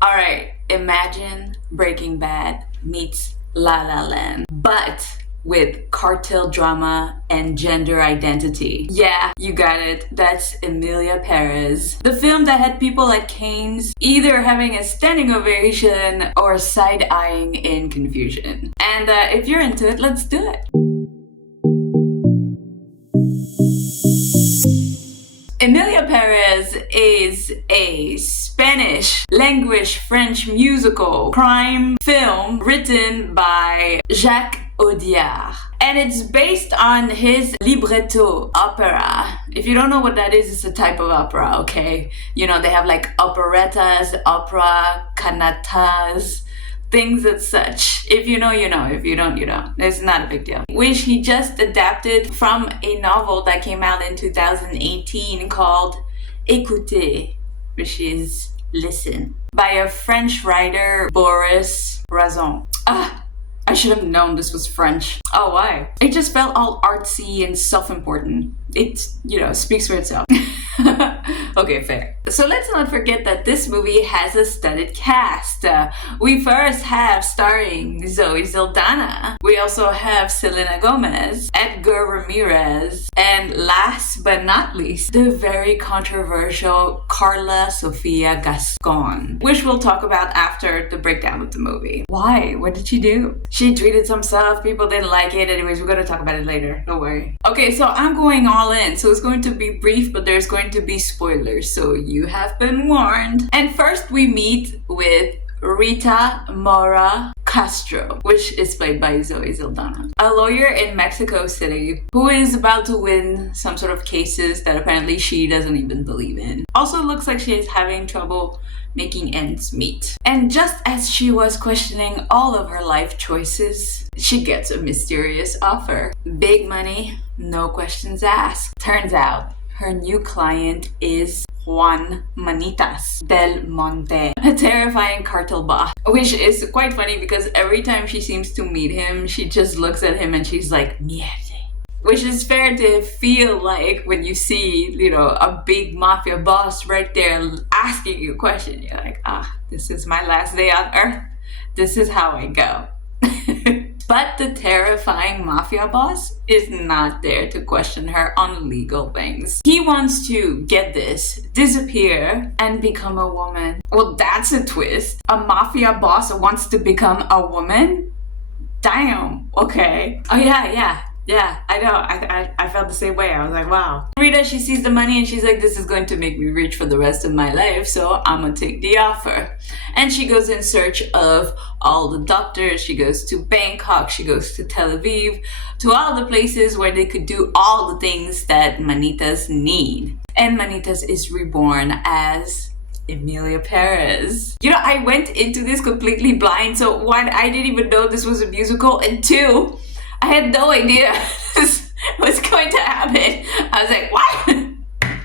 Alright, imagine Breaking Bad meets La La Land, but with cartel drama and gender identity. Yeah, you got it. That's Emilia Perez. The film that had people at Cannes either having a standing ovation or side-eyeing in confusion. And if you're into it, let's do it. Emilia Perez is a Spanish language French musical crime film written by Jacques Audiard. And it's based on his libretto opera. If you don't know what that is, it's a type of opera, okay? You know, they have like operettas, opera, cantatas, things as such. If you know, you know. If you don't, you don't. It's not a big deal. Which he just adapted from a novel that came out in 2018 called Écoutez, which is listen, by a French writer, Boris Razon. I should have known this was French. Oh, why? It just felt all artsy and self-important. It, speaks for itself. Okay, fair. So let's not forget that this movie has a studded cast. We first have starring Zoe Saldaña. We also have Selena Gomez, Edgar Ramirez, and last but not least, the very controversial Karla Sofía Gascón, which we'll talk about after the breakdown of the movie. Why? What did she do? She tweeted some stuff, people didn't like it. Anyways, we're gonna talk about it later, don't worry. Okay, so I'm going all in, so it's going to be brief, but there's going to be spoilers, so you have been warned. And first we meet with Rita Mora Castro, which is played by Zoe Saldaña, a lawyer in Mexico City who is about to win some sort of cases that apparently she doesn't even believe in. Also looks like she is having trouble making ends meet. And just as she was questioning all of her life choices, she gets a mysterious offer. Big money, no questions asked. Turns out her new client is Juan Manitas del Monte, a terrifying cartel boss, which is quite funny because every time she seems to meet him, she just looks at him and she's like, mierde. Which is fair to feel like when you see, a big mafia boss right there asking you a question. You're like, this is my last day on earth. This is how I go. But the terrifying mafia boss is not there to question her on legal things. He wants to, get this, disappear and become a woman. Well, that's a twist. A mafia boss wants to become a woman? Damn, okay. Oh yeah, I know. I felt the same way. I was like, wow. Rita, she sees the money and she's like, this is going to make me rich for the rest of my life, so I'm gonna take the offer. And she goes in search of all the doctors. She goes to Bangkok, she goes to Tel Aviv, to all the places where they could do all the things that Manitas need. And Manitas is reborn as Emilia Perez. I went into this completely blind, so one, I didn't even know this was a musical, and two, I had no idea this was going to happen. I was like, what?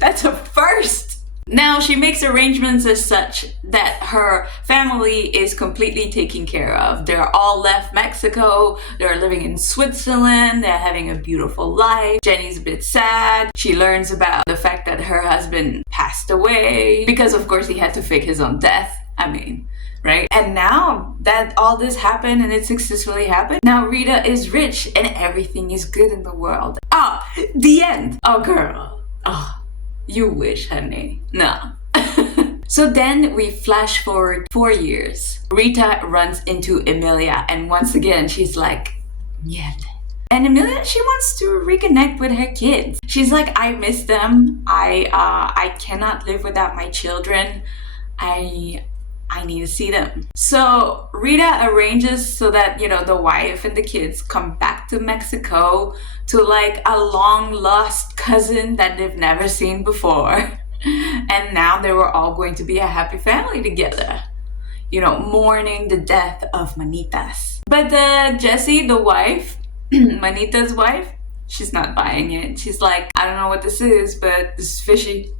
That's a first. Now, she makes arrangements as such that her family is completely taken care of. They're all left Mexico. They're living in Switzerland. They're having a beautiful life. Jenny's a bit sad. She learns about the fact that her husband passed away because, of course, he had to fake his own death. Right? And now that all this happened and it successfully happened, now Rita is rich and everything is good in the world. The end. Oh, girl. Oh, you wish, honey. No. So then we flash forward 4 years. Rita runs into Emilia and once again, she's like, mierde. And Emilia, she wants to reconnect with her kids. She's like, I miss them. I cannot live without my children. I need to see them. So Rita arranges so that, the wife and the kids come back to Mexico to like a long lost cousin that they've never seen before. And now they were all going to be a happy family together, mourning the death of Manitas. But Jessie, the wife, Manita's wife, she's not buying it. She's like, I don't know what this is, but this is fishy.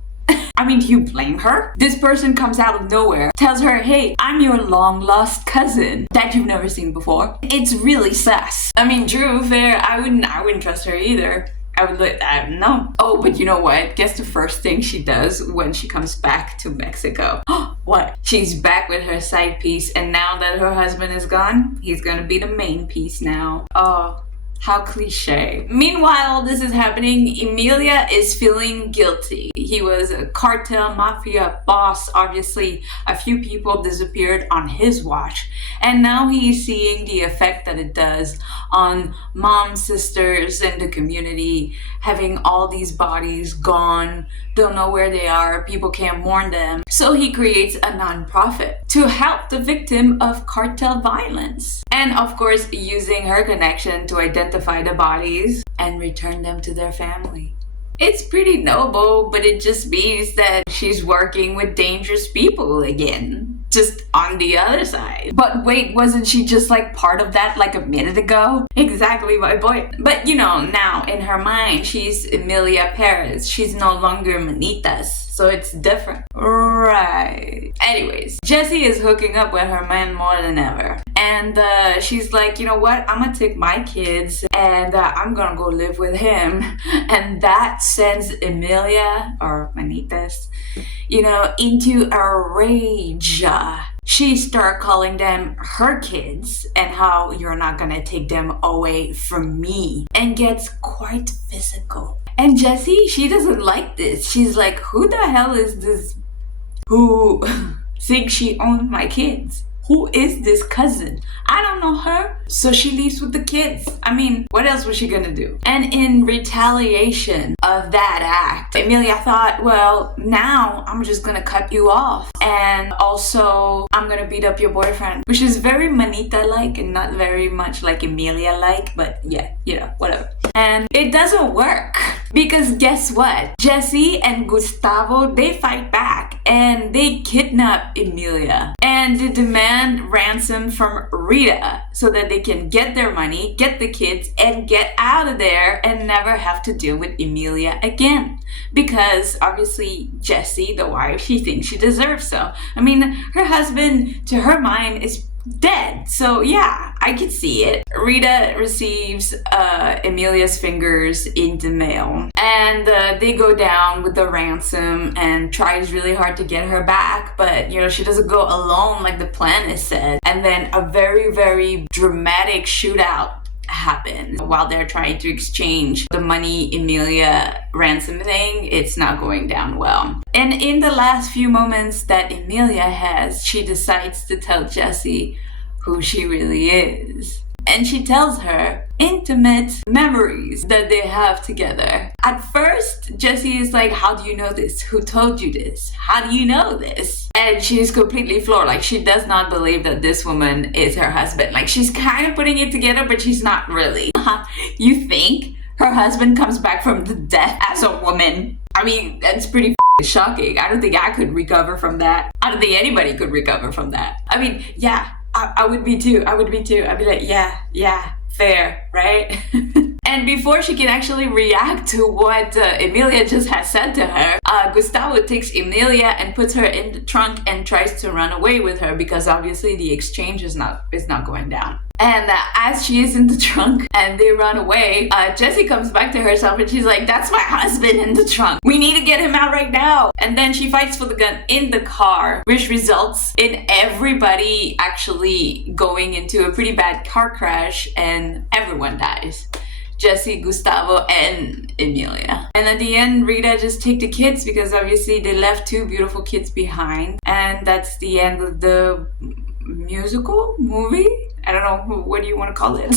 Do you blame her? This person comes out of nowhere, tells her, hey, I'm your long lost cousin that you've never seen before. It's really sus. True, fair, I wouldn't trust her either. I don't know. Oh, but you know what? Guess the first thing she does when she comes back to Mexico. What? She's back with her side piece, and now that her husband is gone, he's gonna be the main piece now. Oh, how cliche. Meanwhile, this is happening. Emilia is feeling guilty. He was a cartel mafia boss. Obviously, a few people disappeared on his watch. And now he's seeing the effect that it does on moms, sisters in the community, having all these bodies gone, don't know where they are, people can't mourn them. So he creates a non-profit to help the victim of cartel violence. And of course, using her connection to identify the bodies and return them to their family. It's pretty noble, but it just means that she's working with dangerous people again. Just on the other side. But wait, wasn't she just like part of that like a minute ago? Exactly my point. But you know, now in her mind, she's Emilia Perez. She's no longer Manitas. So it's different. Right. Anyways, Jessie is hooking up with her man more than ever. And she's like, you know what? I'm gonna take my kids and I'm gonna go live with him. And that sends Emilia, or Manitas, you know, into a rage. She started calling them her kids and how you're not gonna take them away from me, and gets quite physical. And Jessie, she doesn't like this. She's like, who the hell is this who thinks she owns my kids? Who is this cousin? I don't know her. So she leaves with the kids. I mean, what else was she gonna do? And in retaliation of that act, Emilia thought, well, now I'm just gonna cut you off. And also, I'm gonna beat up your boyfriend. Which is very Manita-like and not very much like Emilia-like. But yeah, you know, whatever. And it doesn't work. Because guess what? Jessie and Gustavo, they fight back. And they kidnap Emilia. And they demand ransom from Rita so that they can get their money, get the kids, and get out of there and never have to deal with Emilia again. Because obviously Jessie, the wife, she thinks she deserves so. I mean, her husband, to her mind, is dead. So yeah, I could see it. Rita receives Emilia's fingers in the mail, and they go down with the ransom and tries really hard to get her back, but you know, she doesn't go alone like the plan is said. And then a very, very dramatic shootout happen while they're trying to exchange the money Emilia ransom thing. It's not going down well. And in the last few moments that Emilia has, she decides to tell Jessie who she really is. And she tells her intimate memories that they have together. At first, Jessie is like, how do you know this? Who told you this? How do you know this? And she's completely floored. Like, she does not believe that this woman is her husband. Like, she's kind of putting it together, but she's not really. You think her husband comes back from the death as a woman? I mean, that's pretty shocking. I don't think I could recover from that. I don't think anybody could recover from that. I mean, yeah, I would be too. I'd be like, yeah, fair, right? And before she can actually react to what Emilia just has said to her, Gustavo takes Emilia and puts her in the trunk and tries to run away with her, because obviously the exchange is not going down. And as she is in the trunk and they run away, Jessie comes back to herself and she's like, that's my husband in the trunk. We need to get him out right now. And then she fights for the gun in the car, which results in everybody actually going into a pretty bad car crash and everyone dies. Jessie, Gustavo, and Emilia. And at the end, Rita just take the kids because obviously they left two beautiful kids behind. And that's the end of the movie? I don't know, what do you want to call it?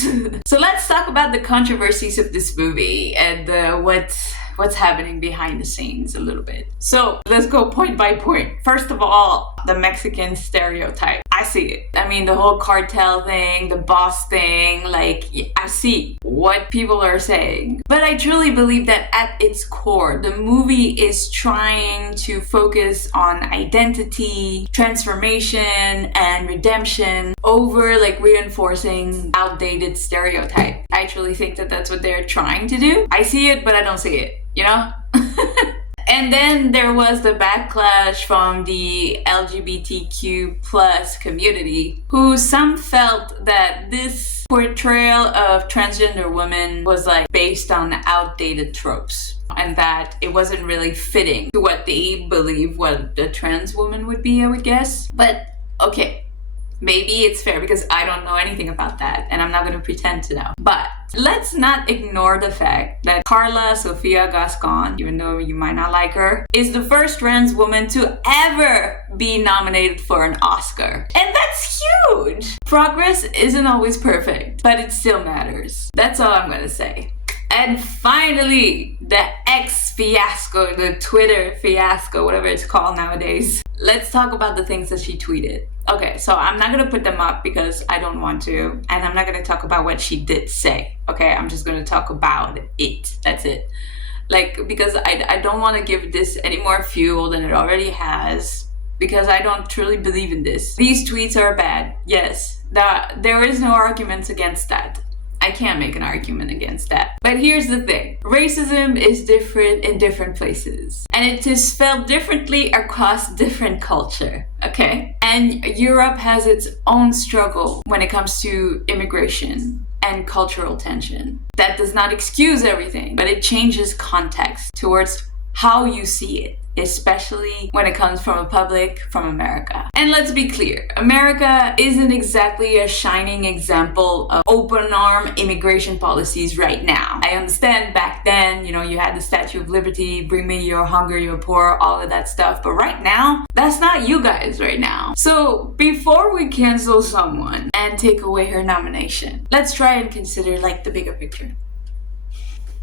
So let's talk about the controversies of this movie and what's happening behind the scenes a little bit. So let's go point by point. First of all, the Mexican stereotype. I see it. I mean, the whole cartel thing, the boss thing, like, I see what people are saying. But I truly believe that at its core, the movie is trying to focus on identity, transformation, and redemption over like reinforcing outdated stereotype. I truly think that that's what they're trying to do. I see it, but I don't see it, you know? And then there was the backlash from the LGBTQ plus community, who some felt that this portrayal of transgender women was like based on outdated tropes, and that it wasn't really fitting to what they believe what a trans woman would be, I would guess. But okay, maybe it's fair because I don't know anything about that and I'm not going to pretend to know. But let's not ignore the fact that Karla Sofía Gascón, even though you might not like her, is the first trans woman to ever be nominated for an Oscar. And that's huge! Progress isn't always perfect, but it still matters. That's all I'm going to say. And finally, the X fiasco, the Twitter fiasco, whatever it's called nowadays. Let's talk about the things that she tweeted. Okay, so I'm not gonna put them up because I don't want to, and I'm not gonna talk about what she did say. Okay, I'm just gonna talk about it. That's it. Like, because I don't want to give this any more fuel than it already has, because I don't truly believe in this. These tweets are bad. Yes, there is no arguments against that. I can't make an argument against that. But here's the thing. Racism is different in different places. And it is felt differently across different culture, okay? And Europe has its own struggle when it comes to immigration and cultural tension. That does not excuse everything, but it changes context towards how you see it, especially when it comes from a public from America. And let's be clear, America isn't exactly a shining example of open arm immigration policies right now. I understand back then, you had the Statue of Liberty, bring me your hunger, your poor, all of that stuff. But right now, that's not you guys right now. So before we cancel someone and take away her nomination, let's try and consider like the bigger picture.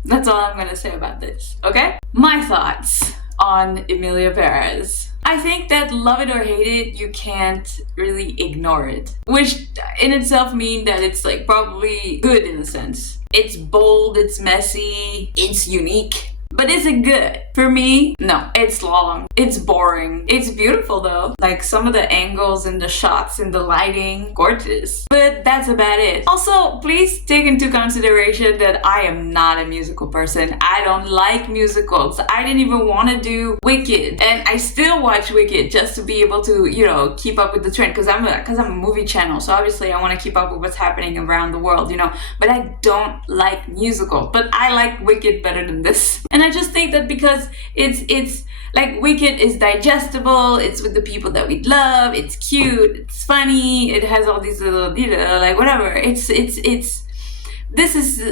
That's all I'm gonna say about this, okay? My thoughts on Emilia Perez. I think that love it or hate it, you can't really ignore it. Which in itself means that it's like probably good in a sense. It's bold, it's messy, it's unique. But is it good? For me, no. It's long. It's boring. It's beautiful though. Like some of the angles and the shots and the lighting, gorgeous. But that's about it. Also, please take into consideration that I am not a musical person. I don't like musicals. I didn't even want to do Wicked. And I still watch Wicked just to be able to, keep up with the trend. Because I'm a movie channel. So obviously I want to keep up with what's happening around the world, But I don't like musicals. But I like Wicked better than this. And I just think that because it's like Wicked is digestible, it's with the people that we love, it's cute, it's funny, it has all these little, like whatever. This is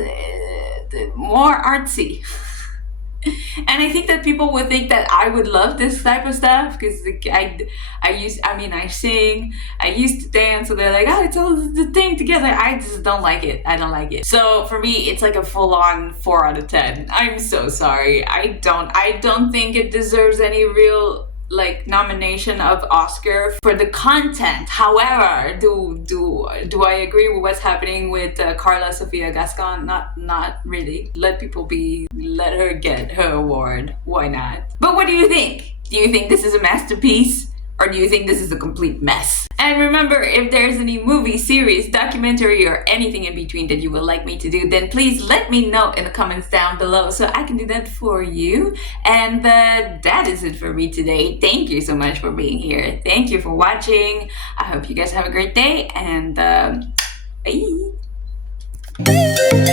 more artsy. And I think that people would think that I would love this type of stuff because I sing, I used to dance, so they're like, oh, it's all the thing together. I just don't like it. I don't like it. So for me, it's like a full-on 4 out of 10. I'm so sorry. I don't think it deserves any real nomination of Oscar for the content. However, do I agree with what's happening with Karla Sofía Gascón? Not really. Let her get her award. Why not? But what do you think? Do you think this is a masterpiece? Or do you think this is a complete mess? And remember, if there's any movie, series, documentary, or anything in between that you would like me to do, then please let me know in the comments down below so I can do that for you. And that is it for me today. Thank you so much for being here. Thank you for watching. I hope you guys have a great day, and bye.